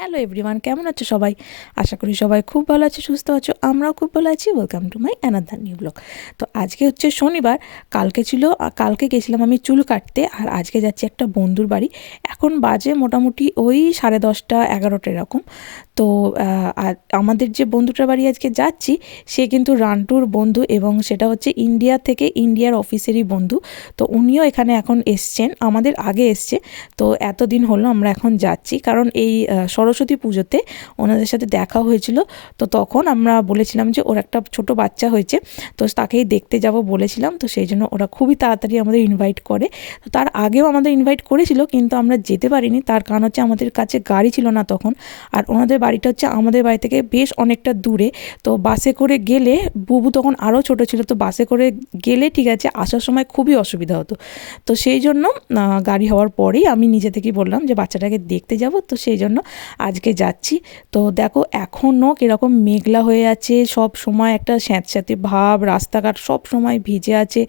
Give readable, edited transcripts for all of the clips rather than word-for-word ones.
Hello everyone, কেমন আছো সবাই? আশা করি সবাই খুব ভালো আছে, সুস্থ আছো। আমরাও খুব ভালো আছি। Welcome to my another new blog. তো আজকে হচ্ছে শনিবার, কালকে গেছিলাম আমি চুল কাটতে, আর আজকে যাচ্ছি একটা বন্ধুর বাড়ি। এখন বাজে মোটামুটি ওই 10:30 11টা এরকম। তো আর আমাদের যে বন্ধুটার বাড়ি আজকে যাচ্ছি, সে কিন্তু রান্টুর বন্ধু, এবং সেটা হচ্ছে ইন্ডিয়া থেকে, ইন্ডিয়ার অফিসেরই বন্ধু। তো উনিও এখানে এখন এসছেন, আমাদের আগে এসছে। তো এতদিন হলো আমরা এখন যাচ্ছি, কারণ এই সরস্বতী পুজোতে ওনাদের সাথে দেখা হয়েছিল। তো তখন আমরা বলেছিলাম যে ওর একটা ছোট বাচ্চা হয়েছে, তো তাকেই দেখতে যাব বলেছিলাম। তো সেই জন্য ওরা খুবই তাড়াতাড়ি আমাদের ইনভাইট করে। তো তার আগেও আমাদের ইনভাইট করেছিল, কিন্তু আমরা যেতে পারিনি। তার কারণ হচ্ছে আমাদের কাছে গাড়ি ছিল না তখন, আর ওনাদের বাড়িটা হচ্ছে আমাদের বাড়ি থেকে বেশ অনেকটা দূরে। তো বাসে করে গেলে, বুবু তখন আরও ছোট ছিল, তো বাসে করে গেলে ঠিক আছে, আসার সময় খুবই অসুবিধা হতো। তো সেই জন্য গাড়ি হওয়ার পরেই আমি নিজে থেকেই বললাম যে বাচ্চাটাকে দেখতে যাব। তো সেই জন্য আজকে যাচ্ছি। তো দেখো এখনও কীরকম মেঘলা হয়ে আছে, সব সময় একটা স্যাঁতস্যাঁতে ভাব, রাস্তাঘাট সব সময় ভিজে আছে,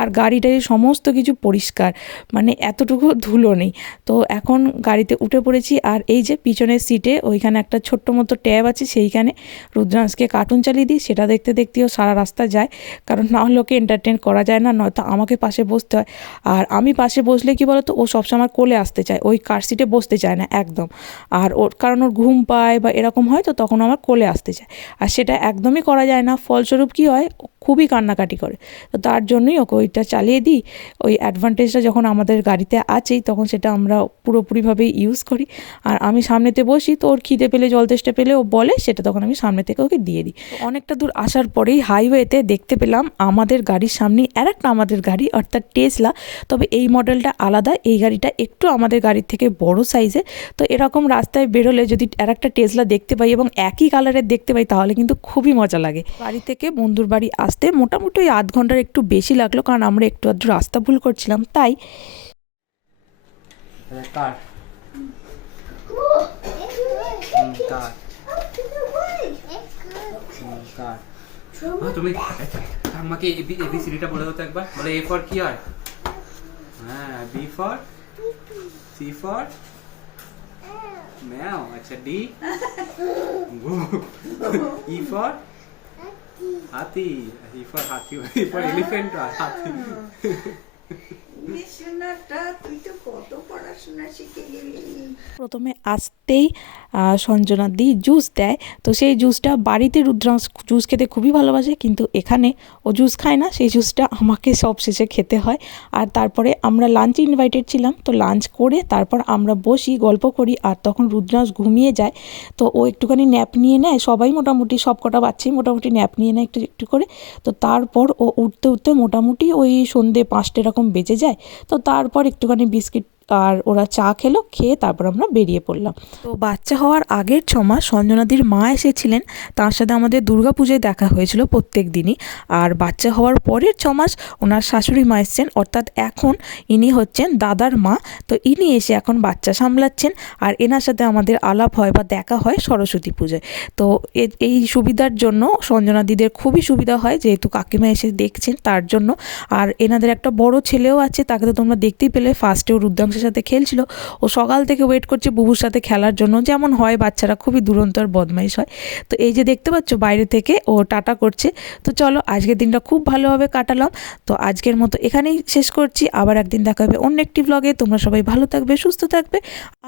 আর গাড়িটাই সমস্ত কিছু পরিষ্কার, মানে এতটুকু ধুলো নেই। তো এখন গাড়িতে উঠে পড়েছি, আর এই যে পিছনের সিটে ওইখানে একটা ছোট্ট মতো ট্যাব আছে, সেইখানে রুদ্রাংশকে কার্টুন চালিয়ে দিই। সেটা দেখতে দেখতেও সারা রাস্তা যায়, কারণ না হলে ওকে এন্টারটেন করা যায় না, নয়তো আমাকে পাশে বসতে হয়। আর আমি পাশে বসলে কি বলতো, ও সবসময় কোলে আসতে চায়, ওই কার সিটে বসতে চায় না একদম। আর ওর কারণ ওর ঘুম পায় বা এরকম হয়, তো তখন আমার কোলে আসতে চায়, আর সেটা একদমই করা যায় না। ফলস্বরূপ কী হয়, খুবই কান্নাকাটি করে। তো তার জন্যই ওকে ওইটা চালিয়ে দিই। ওই অ্যাডভান্টেজটা যখন আমাদের গাড়িতে আছেই, তখন সেটা আমরা পুরোপুরিভাবে ইউজ করি। আর আমি সামনেতে বসি, তো ওর খিদে পেলে, জল তেষ্টা পেলে ও বলে, সেটা তখন আমি সামনে থেকে ওকে দিয়ে দিই। অনেকটা দূর আসার পরেই হাইওয়েতে দেখতে পেলাম আমাদের গাড়ির সামনে আরেকটা আমাদের গাড়ি, অর্থাৎ টেসলা। তবে এই মডেলটা আলাদা, এই গাড়িটা একটু আমাদের গাড়ির থেকে বড় সাইজের। তো এরকম রাস্তায় বেরোলে যদি আরেকটা টেসলা দেখতে পাই এবং একই কালারের দেখতে পাই, তাহলে কিন্তু খুবই মজা লাগে। বাড়ি থেকে বন্ধুর বাড়ি আসতে মোটামুটি ওই 0.5 ঘন্টার একটু বেশি লাগলো, কারণ আমরা একটু আধটু রাস্তা ভুল করছিলাম তাই। কার কার কার তুমি আমাকে এবিসিডিটা বলে দাও তো একবার। বলে এ ফর কি হয়? হ্যাঁ, বি ফর, সি ফর ম্যাও, আচ্ছা ডি, ই ফর হাতি, ই ফর হাতি, ই ফর এলিফ্যান্ট, হাতি। প্রথমে আসতেই সঞ্জনা দি জুস দেয়। তো সেই জুসটা, বাড়িতে রুদ্রাংশ জুস খেতে খুবই ভালোবাসে, কিন্তু এখানে ও জুস খায় না, সেই জুসটা আমাকে সব শেষে খেতে হয়। আর তারপরে আমরা লাঞ্চে ইনভাইটেড ছিলাম, তো লাঞ্চ করে তারপর আমরা বসি, গল্প করি, আর তখন রুদ্রাংশ ঘুমিয়ে যায়। তো ও একটুখানি ন্যাপ নিয়ে নেয়, সবাই মোটামুটি সব কটা বাচ্চাই মোটামুটি ন্যাপ নিয়ে নেয় একটু একটু করে। তো তারপর ও উঠতে উঠতে মোটামুটি ওই সন্ধ্যে 5টা এরকম বেজে যায়। তো তারপর একটুখানি বিস্কিট আর ওরা চা খেলো, খেয়ে তারপর আমরা বেরিয়ে পড়লাম। তো বাচ্চা হওয়ার আগের 6 মাস সঞ্জনাদির মা এসেছিলেন, তার সাথে আমাদের দুর্গাপুজোয় দেখা হয়েছিল প্রত্যেক দিনই। আর বাচ্চা হওয়ার পরের 6 মাস ওনার শাশুড়ি মা এসছেন, অর্থাৎ এখন ইনি হচ্ছেন দাদার মা। তো ইনি এসে এখন বাচ্চা সামলাচ্ছেন, আর এনার সাথে আমাদের আলাপ হয় বা দেখা হয় সরস্বতী পুজোয়। তো এই সুবিধার জন্য সঞ্জনাদিদের খুবই সুবিধা হয়, যেহেতু কাকিমা এসে দেখছেন তার জন্য। আর এনাদের একটা বড় ছেলেও আছে, তাকে তো তোমরা দেখতেই পেলে, ফার্স্টেও রুদ্রাংশের সাথে খেলছিল। ও সকাল থেকে ওয়েট করছে বুবুর সাথে খেলার জন্য, যেমন হয় বাচ্চারা খুবই দুরন্ত আর বদমাইশ হয়। তো এই যে দেখতে পাচ্ছ বাইরে থেকে ও টাটা করছে। তো চলো, আজকের দিনটা খুব ভালোভাবে কাটালাম। তো আজকের মতো এখানেই শেষ করছি, আবার একদিন দেখা হবে অন্য একটি ব্লগে। তোমরা সবাই ভালো থাকবে, সুস্থ থাকবে।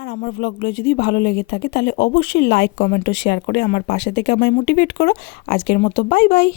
আর আমার ব্লগগুলো যদি ভালো লেগে থাকে, তাহলে অবশ্যই লাইক, কমেন্ট ও শেয়ার করে আমার পাশে থেকে আমায় মোটিভেট করো। আজকের মতো বাই বাই।